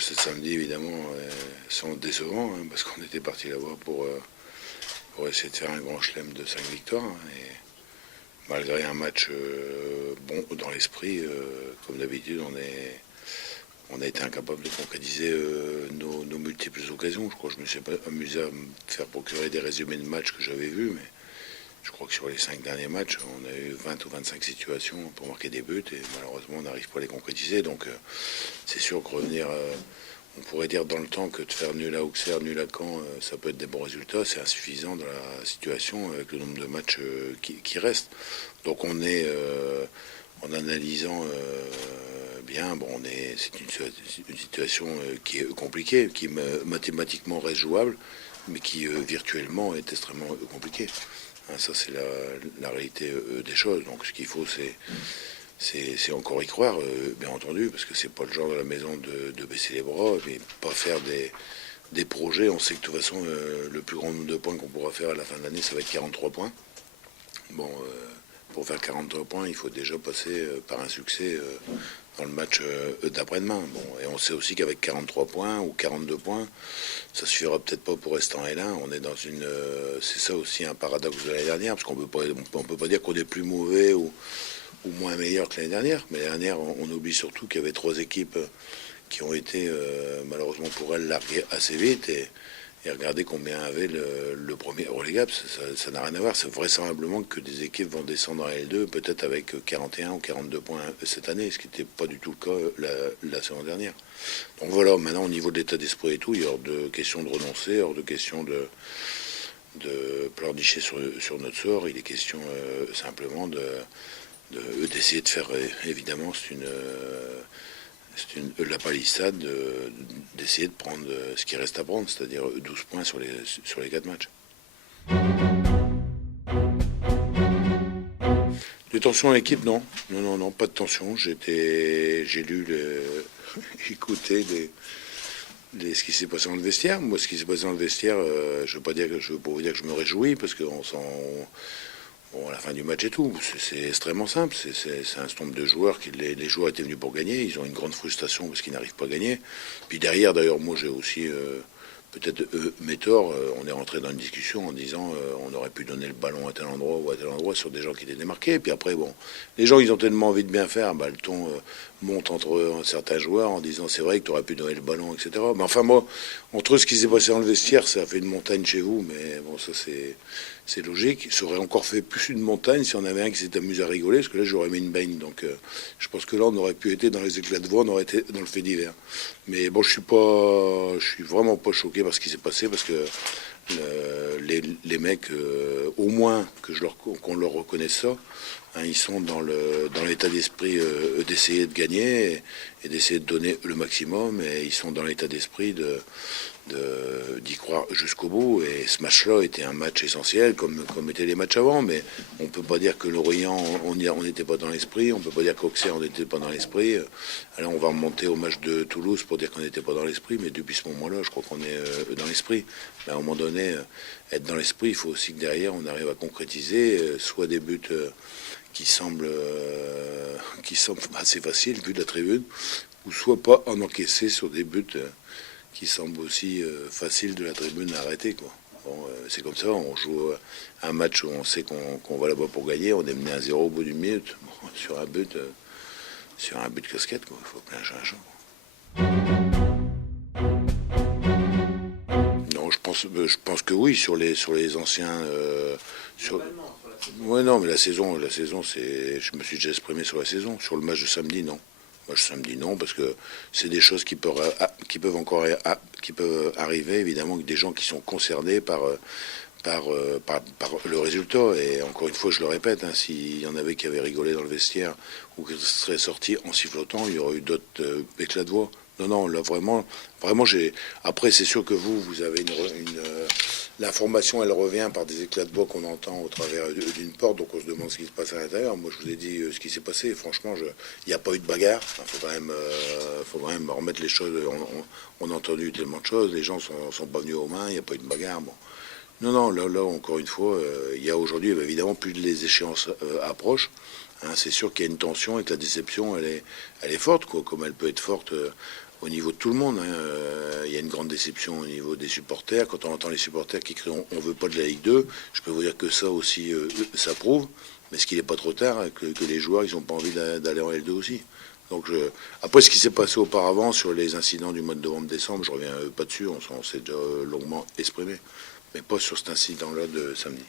ce samedi, évidemment, sont décevants, hein, parce qu'on était parti là-bas pour essayer de faire un grand chelem de 5 victoires. Hein, et malgré un match bon dans l'esprit, comme d'habitude, on a été incapable de concrétiser nos multiples occasions. Je crois que je me suis pas amusé à me faire procurer des résumés de matchs que j'avais vus, mais je crois que sur les 5 derniers matchs, on a eu 20 ou 25 situations pour marquer des buts et malheureusement on n'arrive pas à les concrétiser. Donc c'est sûr que revenir, on pourrait dire dans le temps que de faire nul à Auxerre, nul à Caen, ça peut être des bons résultats. C'est insuffisant dans la situation avec le nombre de matchs qui restent. Donc on est, en analysant bien, bon, c'est une situation qui est compliquée, qui mathématiquement reste jouable, mais qui virtuellement est extrêmement compliquée. Hein, ça, c'est la réalité des choses. Donc, ce qu'il faut, c'est encore y croire, bien entendu, parce que c'est pas le genre de la maison de baisser les bras, mais pas faire des projets. On sait que de toute façon, le plus grand nombre de points qu'on pourra faire à la fin de l'année, ça va être 43 points. Bon, pour faire 43 points, il faut déjà passer par un succès dans le match d'après-demain. Bon, et on sait aussi qu'avec 43 points ou 42 points, ça suffira peut-être pas pour rester en L1. On est dans une, c'est ça aussi un paradoxe de l'année dernière, parce qu'on peut pas dire qu'on est plus mauvais ou moins meilleur que l'année dernière. Mais l'année dernière, on oublie surtout qu'il y avait 3 équipes qui ont été malheureusement pour elles larguées assez vite et regardez combien avait le premier relégable, ça n'a rien à voir. C'est vraisemblablement que des équipes vont descendre en L2, peut-être avec 41 ou 42 points cette année, ce qui n'était pas du tout le cas la saison dernière. Donc voilà, maintenant au niveau de l'état d'esprit et tout, il y a hors de question de renoncer, hors de question de pleurnicher sur notre sort. Il est question simplement d'essayer de faire, évidemment, la palissade d'essayer de prendre ce qui reste à prendre, c'est-à-dire 12 points sur les 4 matchs. Des tensions à l'équipe, non. Non, pas de tension. J'ai lu, écouté ce qui s'est passé dans le vestiaire. Moi, ce qui s'est passé dans le vestiaire, je veux pas vous dire que je me réjouis, parce qu'on s'en... Bon, à la fin du match et tout, c'est extrêmement simple. C'est un certain nombre de joueurs les joueurs étaient venus pour gagner. Ils ont une grande frustration parce qu'ils n'arrivent pas à gagner. Puis derrière, d'ailleurs, moi j'ai aussi peut-être mes torts. On est rentré dans une discussion en disant on aurait pu donner le ballon à tel endroit ou à tel endroit sur des gens qui étaient démarqués. Et puis après, bon, les gens ils ont tellement envie de bien faire, le ton monte entre certains joueurs en disant c'est vrai que tu aurais pu donner le ballon, etc. Mais enfin moi, entre ce qui s'est passé dans le vestiaire, ça a fait une montagne chez vous, mais bon, ça c'est logique. Ça aurait encore fait plus une montagne si on avait un qui s'était amusé à rigoler, parce que là j'aurais mis une baigne. Donc je pense que là on aurait pu être dans les éclats de voix, on aurait été dans le fait divers. Mais bon, je suis vraiment pas choqué par ce qui s'est passé, parce que les mecs, au moins qu'on leur reconnaisse ça, hein, ils sont dans l'état d'esprit d'essayer de gagner et d'essayer de donner le maximum, et ils sont dans l'état d'esprit d'y croire jusqu'au bout. Et ce match-là était un match essentiel, comme étaient les matchs avant, mais on peut pas dire que Lorient, on n'était pas dans l'esprit, on peut pas dire qu'Auxerre, on n'était pas dans l'esprit. Alors on va remonter au match de Toulouse pour dire qu'on n'était pas dans l'esprit, mais depuis ce moment-là, je crois qu'on est dans l'esprit. Mais à un moment donné, être dans l'esprit, il faut aussi que derrière, on arrive à concrétiser soit des buts qui semblent assez faciles, vu de la tribune, ou soit pas en encaisser sur des buts qui semblent aussi faciles de la tribune à arrêter, quoi. Bon, c'est comme ça, on joue un match où on sait qu'on va là-bas pour gagner, on est mené à 0 au bout d'une minute, bon, sur un but casquette, quoi. Il faut plein non, je pense que oui, sur les anciens. Ouais, non, mais la saison, je me suis déjà exprimé sur la saison. Sur le match de samedi, non. Match samedi, non, parce que c'est des choses qui peuvent arriver, évidemment, des gens qui sont concernés par le résultat. Et encore une fois, je le répète, hein, s'il y en avait qui avaient rigolé dans le vestiaire ou qui seraient sortis en sifflotant, il y aurait eu d'autres éclats de voix. Non, là vraiment, j'ai. Après, c'est sûr que vous avez l'information, elle revient par des éclats de voix qu'on entend au travers d'une porte, donc on se demande ce qui se passe à l'intérieur. Moi, je vous ai dit ce qui s'est passé. Franchement, il n'y a pas eu de bagarre. Il faut quand même remettre les choses. On a entendu tellement de choses. Les gens sont pas venus aux mains. Il n'y a pas eu de bagarre. Bon. Non, là, encore une fois, il y a aujourd'hui, évidemment, plus les échéances approchent. Hein, c'est sûr qu'il y a une tension et que la déception, elle est forte, quoi, comme elle peut être forte au niveau de tout le monde. Il y a une grande déception au niveau des supporters. Quand on entend les supporters qui crient on veut pas de la Ligue 2, je peux vous dire que ça aussi, ça prouve. Mais est-ce qu'il n'est pas trop tard que les joueurs ils n'ont pas envie d'aller en L2 aussi. Donc après ce qui s'est passé auparavant sur les incidents du mois de novembre-décembre, je reviens pas dessus, on s'est déjà longuement exprimé. Mais pas sur cet incident-là de samedi.